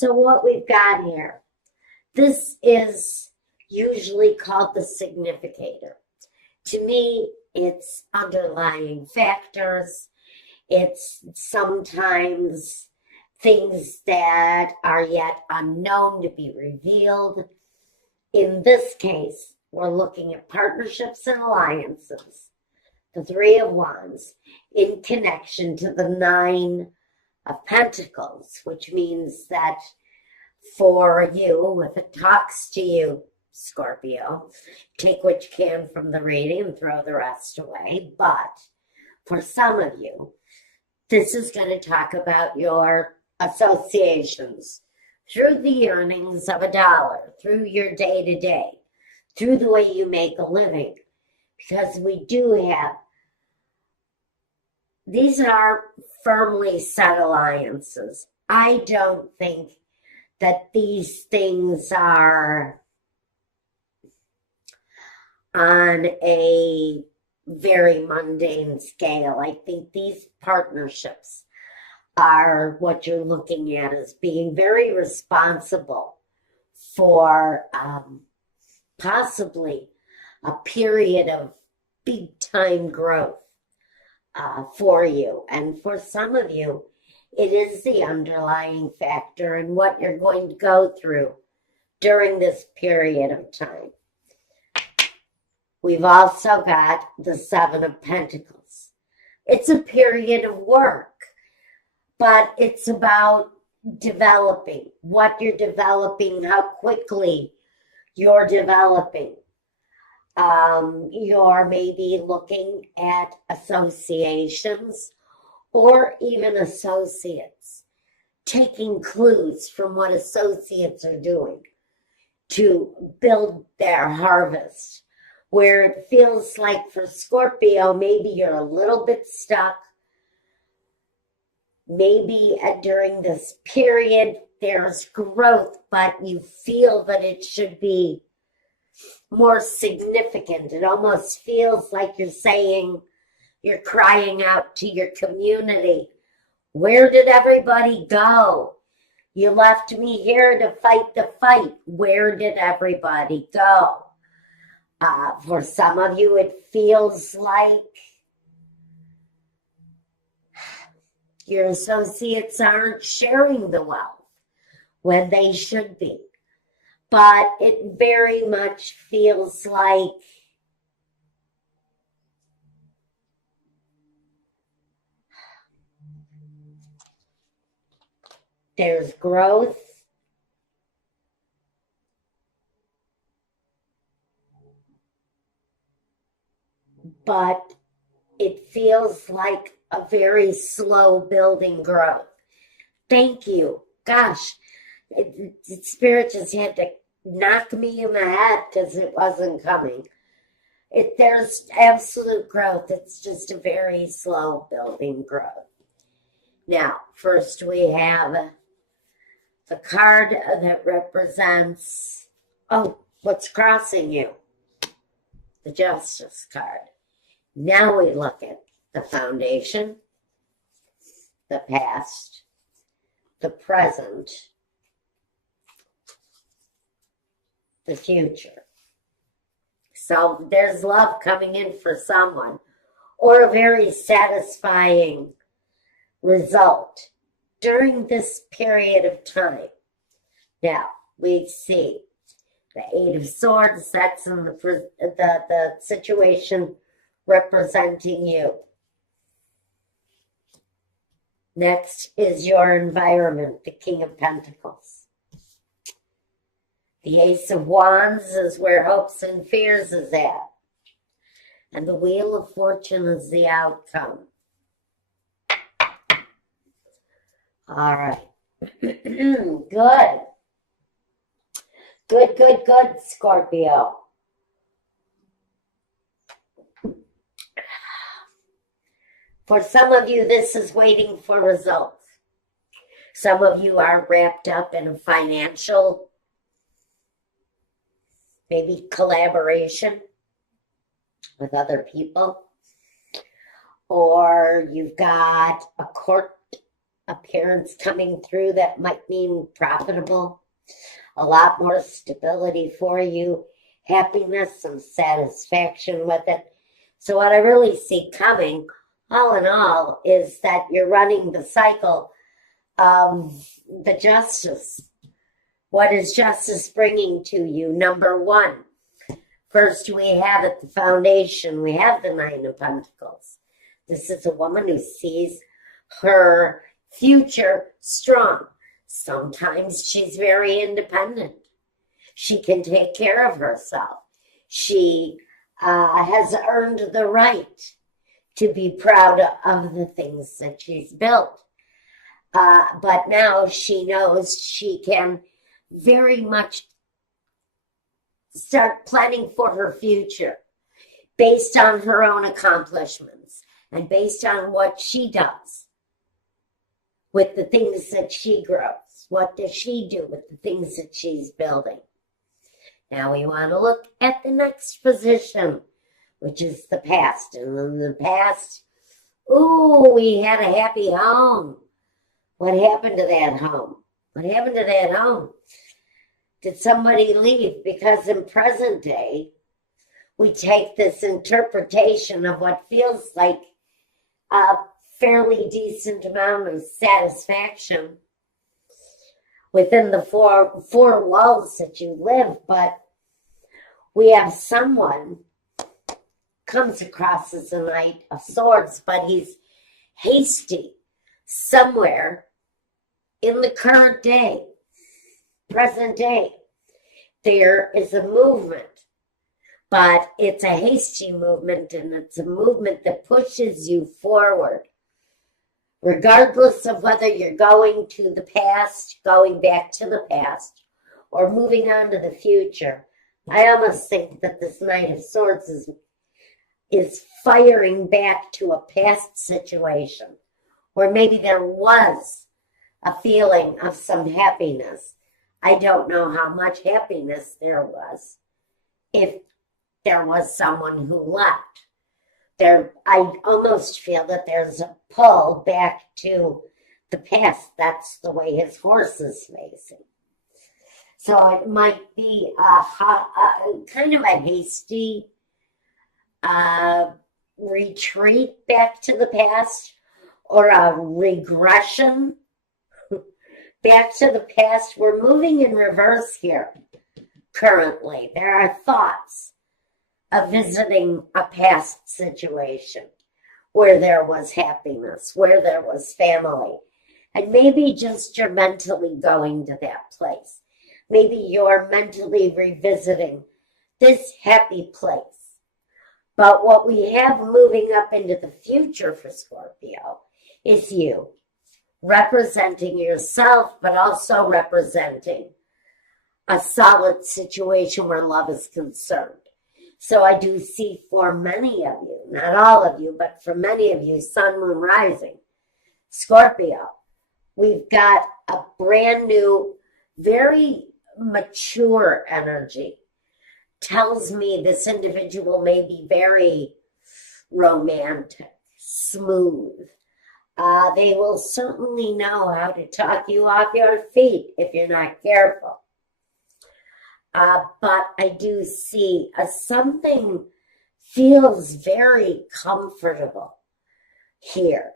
So what we've got here, this is usually called the significator. To me, it's underlying factors. It's sometimes things that are yet unknown to be revealed. In this case, we're looking at partnerships and alliances, the Three of Wands, in connection to the Nine of Pentacles, which means that for you, if it talks to you, Scorpio, take what you can from the reading and throw the rest away. But for some of you, this is going to talk about your associations through the earnings of a dollar, through your day-to-day, through the way you make a living. Because we do have, these are firmly set alliances. I don't think that these things are on a very mundane scale. I think these partnerships are what you're looking at as being very responsible for possibly a period of big time growth for you. And for some of you, it is the underlying factor in what you're going to go through during this period of time. We've also got the Seven of Pentacles. It's a period of work, but it's about developing, what you're developing, how quickly you're developing. You're maybe looking at associations or even associates, taking clues from what associates are doing to build their harvest, where it feels like for Scorpio, maybe you're a little bit stuck. Maybe during this period, there's growth, but you feel that it should be more significant. It almost feels like you're saying, you're crying out to your community. Where did everybody go? You left me here to fight the fight. Where did everybody go? For some of you, it feels like your associates aren't sharing the wealth when they should be. But it very much feels like there's growth, but it feels like a very slow building growth. Thank you. Gosh, Spirit just had to knock me in the head because it wasn't coming. There's absolute growth. It's just a very slow building growth. Now, first we have the card that represents, what's crossing you? The Justice card. Now we look at the foundation, the past, the present, the future. So there's love coming in for someone, or a very satisfying result during this period of time. Now, we see the Eight of Swords, that's in the situation representing you. Next is your environment, the King of Pentacles. The Ace of Wands is where hopes and fears is at. And the Wheel of Fortune is the outcome. All right. Good. Good, Scorpio. For some of you, this is waiting for results. Some of you are wrapped up in a financial, maybe collaboration with other people. Or you've got a court appearance coming through that might mean profitable, a lot more stability for you, happiness, some satisfaction with it. So what I really see coming, all in all, is that you're running the cycle of the justice. What is justice bringing to you? Number one, first we have at the foundation, we have the Nine of Pentacles. This is a woman who sees her future strong. Sometimes she's very independent. She can take care of herself. She has earned the right to be proud of the things that she's built. But now she knows she can very much start planning for her future based on her own accomplishments and based on what she does with the things that she grows. What does she do with the things that she's building? Now we want to look at the next position, which is the past. And in the past, ooh, we had a happy home. What happened to that home? What happened to that home? Did somebody leave? Because in present day, we take this interpretation of what feels like a fairly decent amount of satisfaction within the four walls that you live, but we have someone comes across as a Knight of Swords, but he's hasty somewhere in the current day, present day. There is a movement, but it's a hasty movement, and it's a movement that pushes you forward. Regardless of whether you're going to the past, going back to the past, or moving on to the future, I almost think that this Knight of Swords is firing back to a past situation where maybe there was a feeling of some happiness. I don't know how much happiness there was if there was someone who left. I almost feel that there's a pull back to the past. That's the way his horse is facing. So it might be kind of a hasty retreat back to the past, or a regression back to the past. We're moving in reverse here currently. There are thoughts of visiting a past situation where there was happiness, where there was family. And maybe just you're mentally going to that place. Maybe you're mentally revisiting this happy place. But what we have moving up into the future for Scorpio is you representing yourself, but also representing a solid situation where love is concerned. So I do see for many of you, not all of you, but for many of you, Sun, Moon, Rising, Scorpio, we've got a brand new, very mature energy. Tells me this individual may be very romantic, smooth. They will certainly know how to talk you off your feet if you're not careful. But I do see something feels very comfortable here.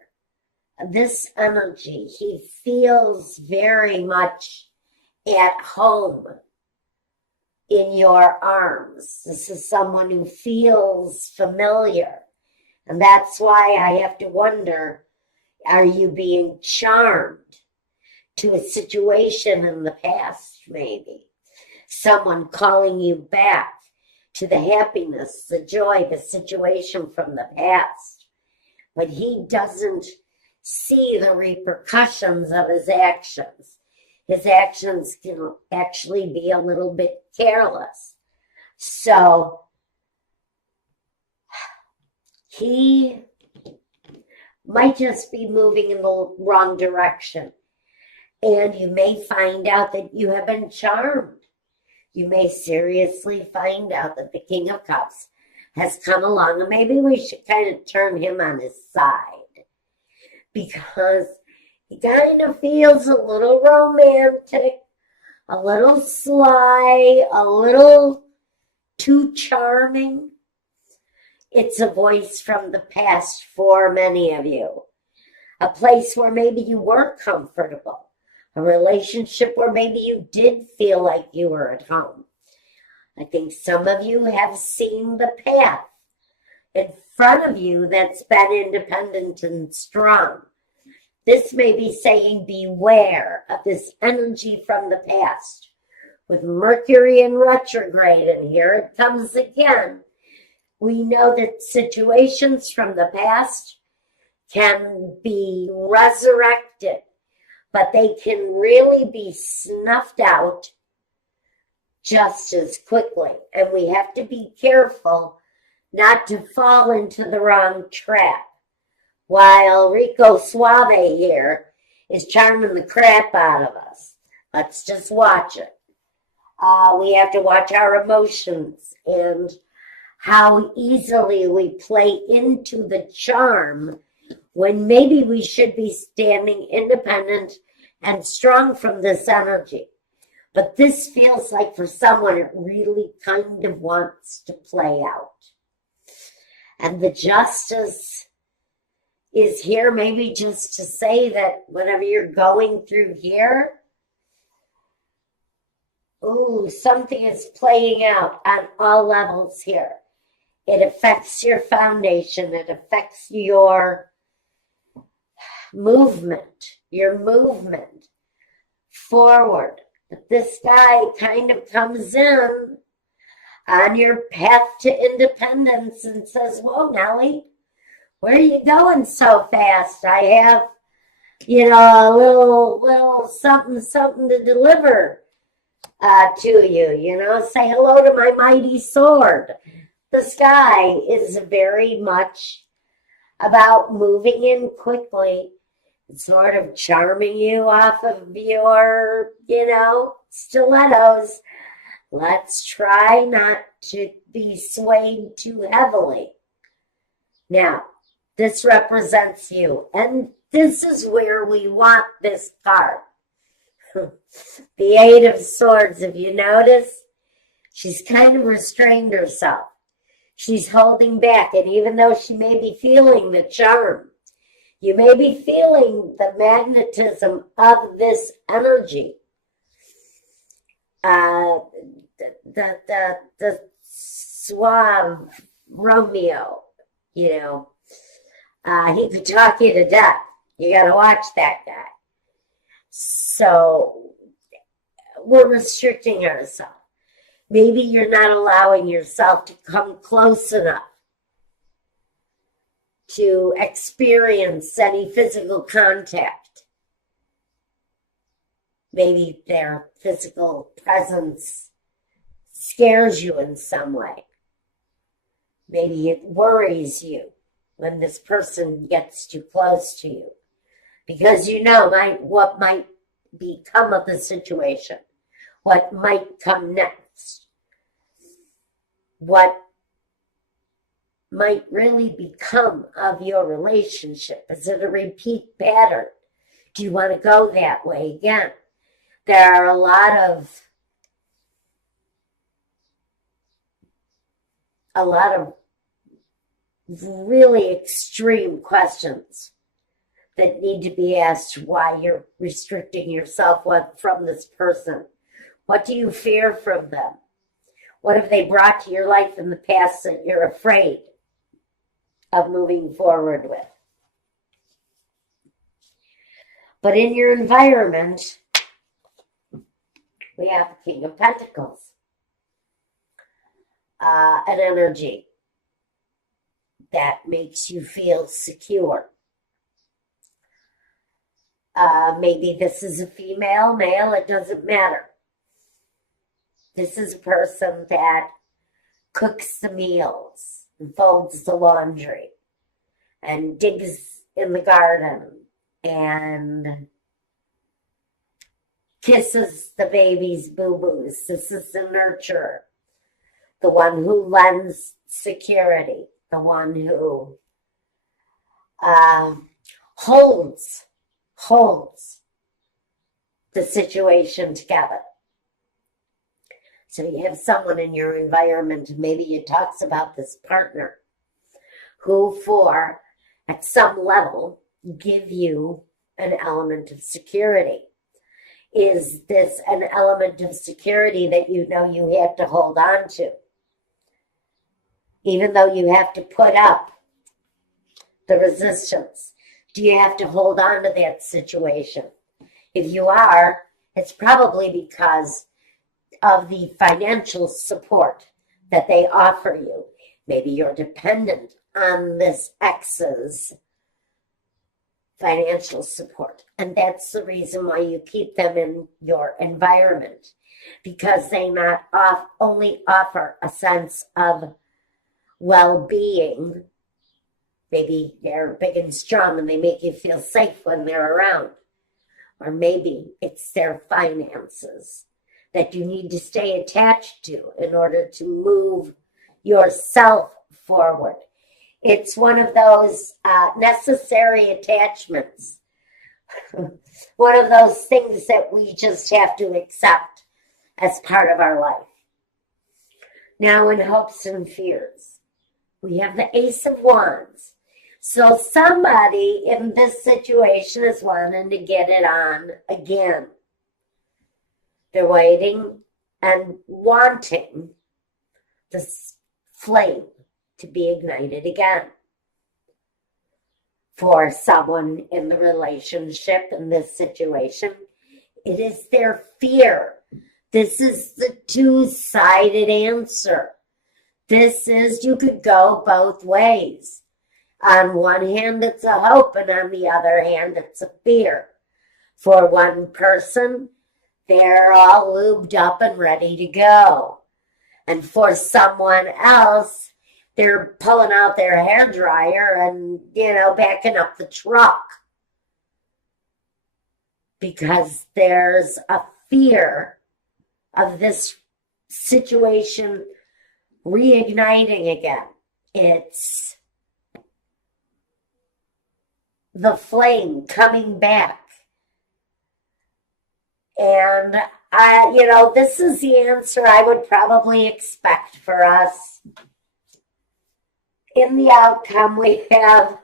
This energy, he feels very much at home in your arms. This is someone who feels familiar. And that's why I have to wonder, are you being charmed to a situation in the past, maybe? Someone calling you back to the happiness, the joy, the situation from the past. But he doesn't see the repercussions of his actions. His actions can actually be a little bit careless. So he might just be moving in the wrong direction. And you may find out that you have been charmed. You may seriously find out that the King of Cups has come along, and maybe we should kind of turn him on his side, because He kind of feels a little romantic, a little sly, a little too charming. It's a voice from the past for many of you. A place where maybe you weren't comfortable. A relationship where maybe you did feel like you were at home. I think some of you have seen the path in front of you that's been independent and strong. This may be saying beware of this energy from the past. With Mercury in retrograde, and here it comes again, we know that situations from the past can be resurrected, but they can really be snuffed out just as quickly. And we have to be careful not to fall into the wrong trap. While Rico Suave here is charming the crap out of us. Let's just watch it. We have to watch our emotions and how easily we play into the charm when maybe we should be standing independent and strong from this energy. But this feels like for someone it really kind of wants to play out. And the Justice is here maybe just to say that whatever you're going through here, something is playing out on all levels here. It affects your foundation. It affects your movement forward. But this guy kind of comes in on your path to independence and says, whoa, Nellie, where are you going so fast? I have, a little something to deliver to you, say hello to my mighty sword. The sky is very much about moving in quickly, sort of charming you off of your, stilettos. Let's try not to be swayed too heavily. Now, this represents you, and this is where we want this card. The Eight of Swords, if you notice, she's kind of restrained herself. She's holding back, and even though she may be feeling the charm, you may be feeling the magnetism of this energy. The suave Romeo, he could talk you to death. You got to watch that guy. So we're restricting ourselves. Maybe you're not allowing yourself to come close enough to experience any physical contact. Maybe their physical presence scares you in some way. Maybe it worries you when this person gets too close to you. Because what might become of the situation. What might come next. What might really become of your relationship? Is it a repeat pattern? Do you want to go that way again? There are a lot of really extreme questions that need to be asked why you're restricting yourself from this person. What do you fear from them? What have they brought to your life in the past that you're afraid of moving forward with? But in your environment, we have the King of Pentacles, an energy that makes you feel secure. Maybe this is a female, male, it doesn't matter. This is a person that cooks the meals and folds the laundry and digs in the garden and kisses the baby's boo-boos. This is the nurturer, the one who lends security, the one who holds holds the situation together. So you have someone in your environment, maybe it talks about this partner, who at some level, give you an element of security. Is this an element of security that you know you have to hold on to? Even though you have to put up the resistance, do you have to hold on to that situation? If you are, it's probably because of the financial support that they offer you. Maybe you're dependent on this ex's financial support. And that's the reason why you keep them in your environment, because they not only offer a sense of well-being. Maybe they're big and strong and they make you feel safe when they're around. Or maybe it's their finances that you need to stay attached to in order to move yourself forward. It's one of those necessary attachments. One of those things that we just have to accept as part of our life. Now in hopes and fears, we have the Ace of Wands. So somebody in this situation is wanting to get it on again. They're waiting and wanting this flame to be ignited again. For someone in the relationship in this situation, it is their fear. This is the two-sided answer. This is, you could go both ways. On one hand, it's a hope, and on the other hand, it's a fear. For one person, they're all lubed up and ready to go. And for someone else, they're pulling out their hairdryer and, backing up the truck. Because there's a fear of this situation reigniting again. It's the flame coming back. And this is the answer I would probably expect for us. In the outcome, we have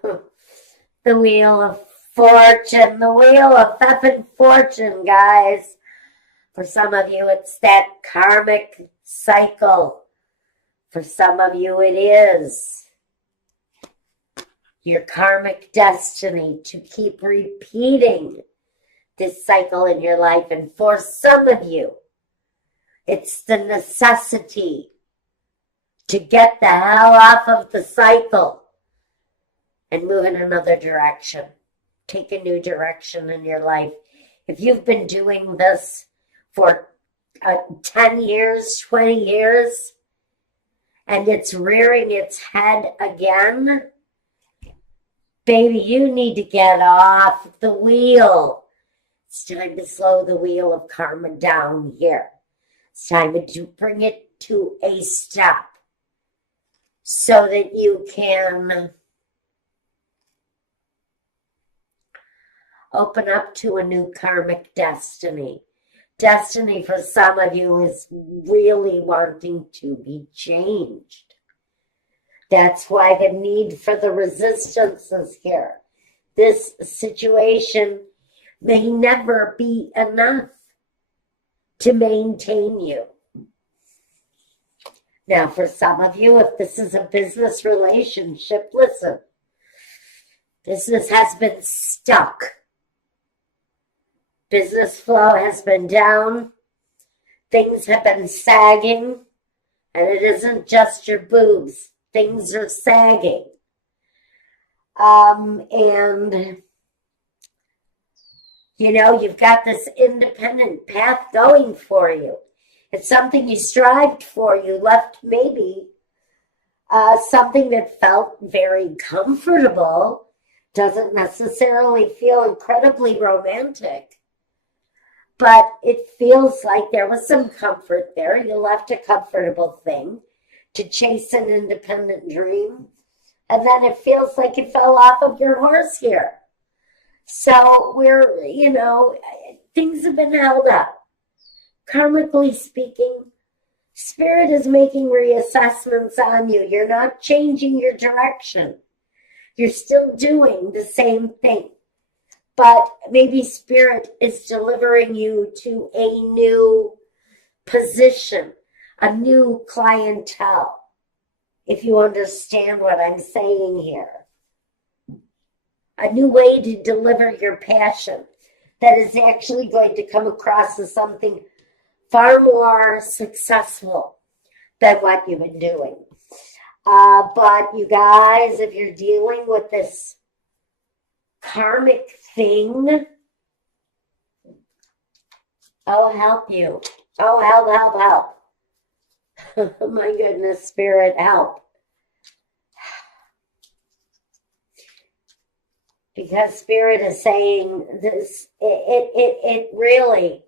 the Wheel of Fortune, the Wheel of Effing Fortune, guys. For some of you, it's that karmic cycle. For some of you, it is your karmic destiny to keep repeating this cycle in your life. And for some of you, it's the necessity to get the hell off of the cycle and move in another direction. Take a new direction in your life. If you've been doing this for 10 years, 20 years, and it's rearing its head again, baby, you need to get off the wheel. It's time to slow the wheel of karma down here. It's time to bring it to a stop so that you can open up to a new karmic destiny. Destiny for some of you is really wanting to be changed. That's why the need for the resistance is here. This situation may never be enough to maintain you. Now, for some of you, if this is a business relationship, listen, business has been stuck. Business flow has been down. Things have been sagging. And it isn't just your boobs. Things are sagging. You've got this independent path going for you. It's something you strived for. You left maybe something that felt very comfortable. Doesn't necessarily feel incredibly romantic. But it feels like there was some comfort there. You left a comfortable thing to chase an independent dream. And then it feels like you fell off of your horse here. So we're, things have been held up. Karmically speaking, Spirit is making reassessments on you. You're not changing your direction. You're still doing the same thing. But maybe Spirit is delivering you to a new position, a new clientele, if you understand what I'm saying here. A new way to deliver your passion that is actually going to come across as something far more successful than what you've been doing. But you guys, if you're dealing with this karmic thing, oh, help you. Oh, help. My goodness, Spirit, help. Because Spirit is saying this, it really,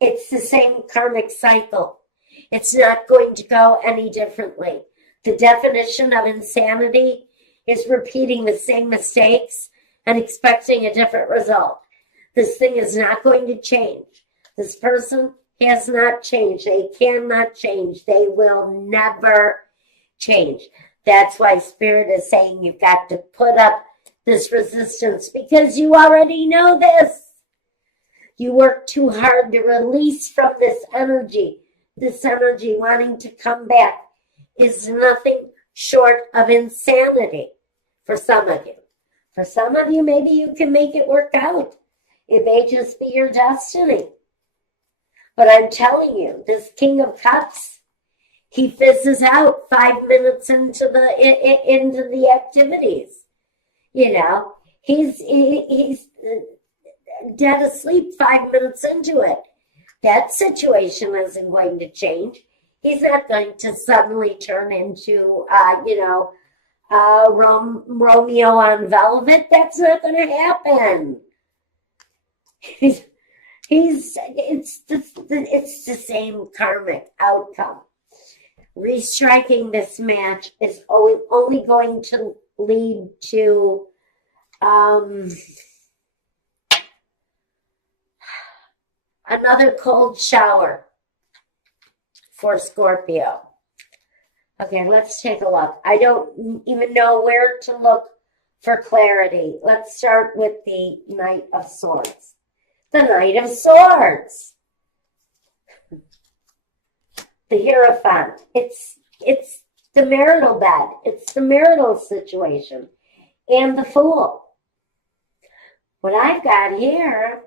it's the same karmic cycle. It's not going to go any differently. The definition of insanity is repeating the same mistakes and expecting a different result. This thing is not going to change. This person has not changed. They cannot change. They will never change. That's why Spirit is saying you've got to put up this resistance, because you already know this. You work too hard to release from this energy. This energy wanting to come back is nothing short of insanity for some of you. For some of you, maybe you can make it work out. It may just be your destiny. But I'm telling you, this King of Cups, he fizzes out 5 minutes into the activities. He's dead asleep 5 minutes into it. That situation isn't going to change. He's not going to suddenly turn into, Romeo on Velvet. That's not going to happen. It's the same karmic outcome. Restriking this match is only going to lead to another cold shower for Scorpio. Okay, let's take a look. I don't even know where to look for clarity. Let's start with the Knight of Swords. The Knight of Swords. The Hierophant. It's the marital bed. It's the marital situation. And the Fool. What I've got here,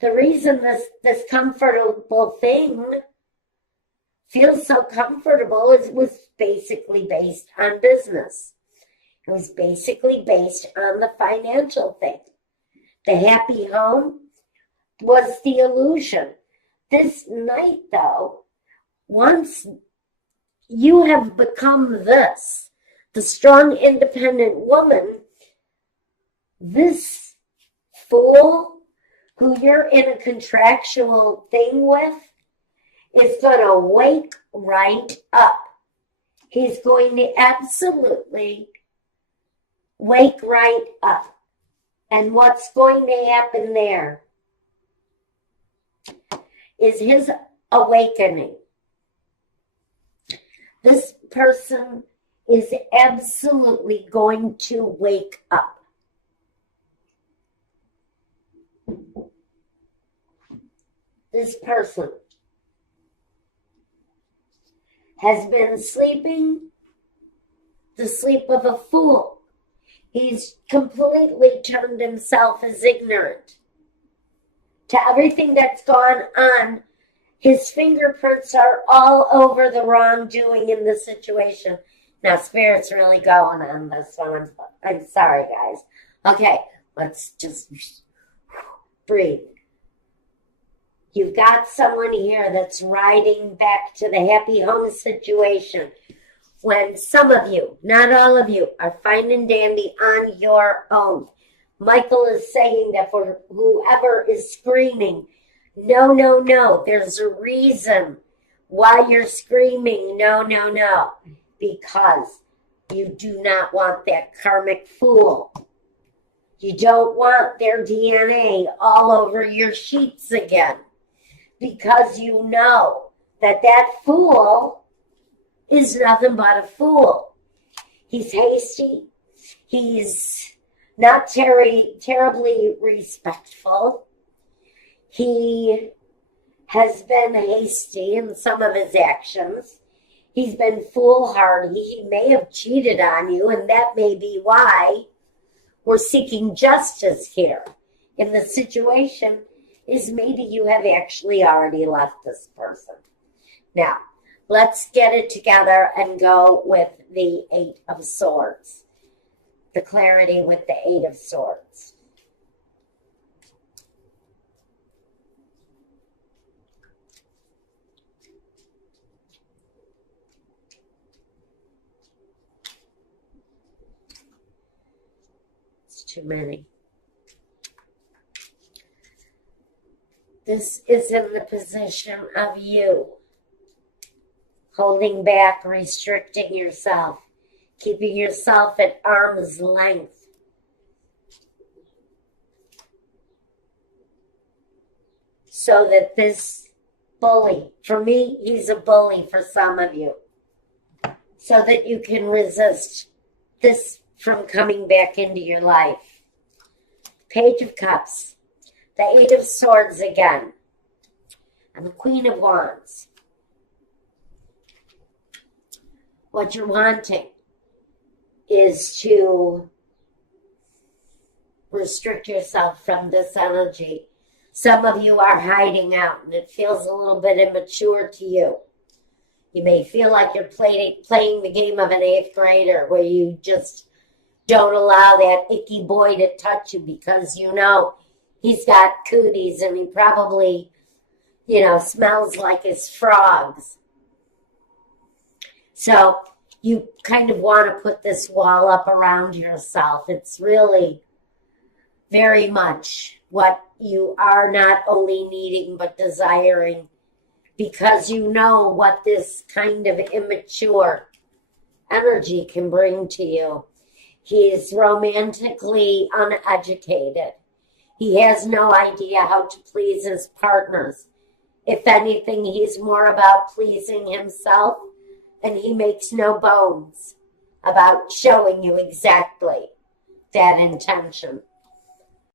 the reason this comfortable thing feels so comfortable was basically based on business. It was basically based on the financial thing. The happy home was the illusion. This Knight, though, once you have become this, the strong, independent woman, this Fool who you're in a contractual thing with is going to wake right up. He's going to absolutely wake right up. And what's going to happen there is his awakening. This person is absolutely going to wake up. This person has been sleeping the sleep of a fool. He's completely turned himself as ignorant to everything that's gone on. His fingerprints are all over the wrongdoing in this situation. Now, Spirit's really going on this one. I'm sorry, guys. Okay, let's just breathe. You've got someone here that's riding back to the happy home situation when some of you, not all of you, are fine and dandy on your own. Michael is saying that for whoever is screaming, no, no, no, there's a reason why you're screaming, no, no, no, because you do not want that karmic fool You don't want their DNA all over your sheets again, because you know that that fool is nothing but a fool. He's hasty. He's not terribly respectful. He has been hasty in some of his actions. He's been foolhardy. He may have cheated on you, and that may be why we're seeking justice here in the situation, is maybe you have actually already left this person. Now, let's get it together and go with the Eight of Swords. The clarity with the Eight of Swords. It's too many. This is in the position of you holding back, restricting yourself, keeping yourself at arm's length. So that this bully, for me, he's a bully for some of you, so that you can resist this from coming back into your life. Page of Cups, the Eight of Swords again, and the Queen of Wands. What you're wanting is to restrict yourself from this energy. Some of you are hiding out, and it feels a little bit immature to you. You may feel like you're playing the game of an 8th grader, where you just don't allow that icky boy to touch you because you know he's got cooties and he probably, smells like his frogs. So you kind of want to put this wall up around yourself. It's really very much what you are not only needing but desiring, because you know what this kind of immature energy can bring to you. He's romantically uneducated. He has no idea how to please his partners. If anything, he's more about pleasing himself, and he makes no bones about showing you exactly that intention.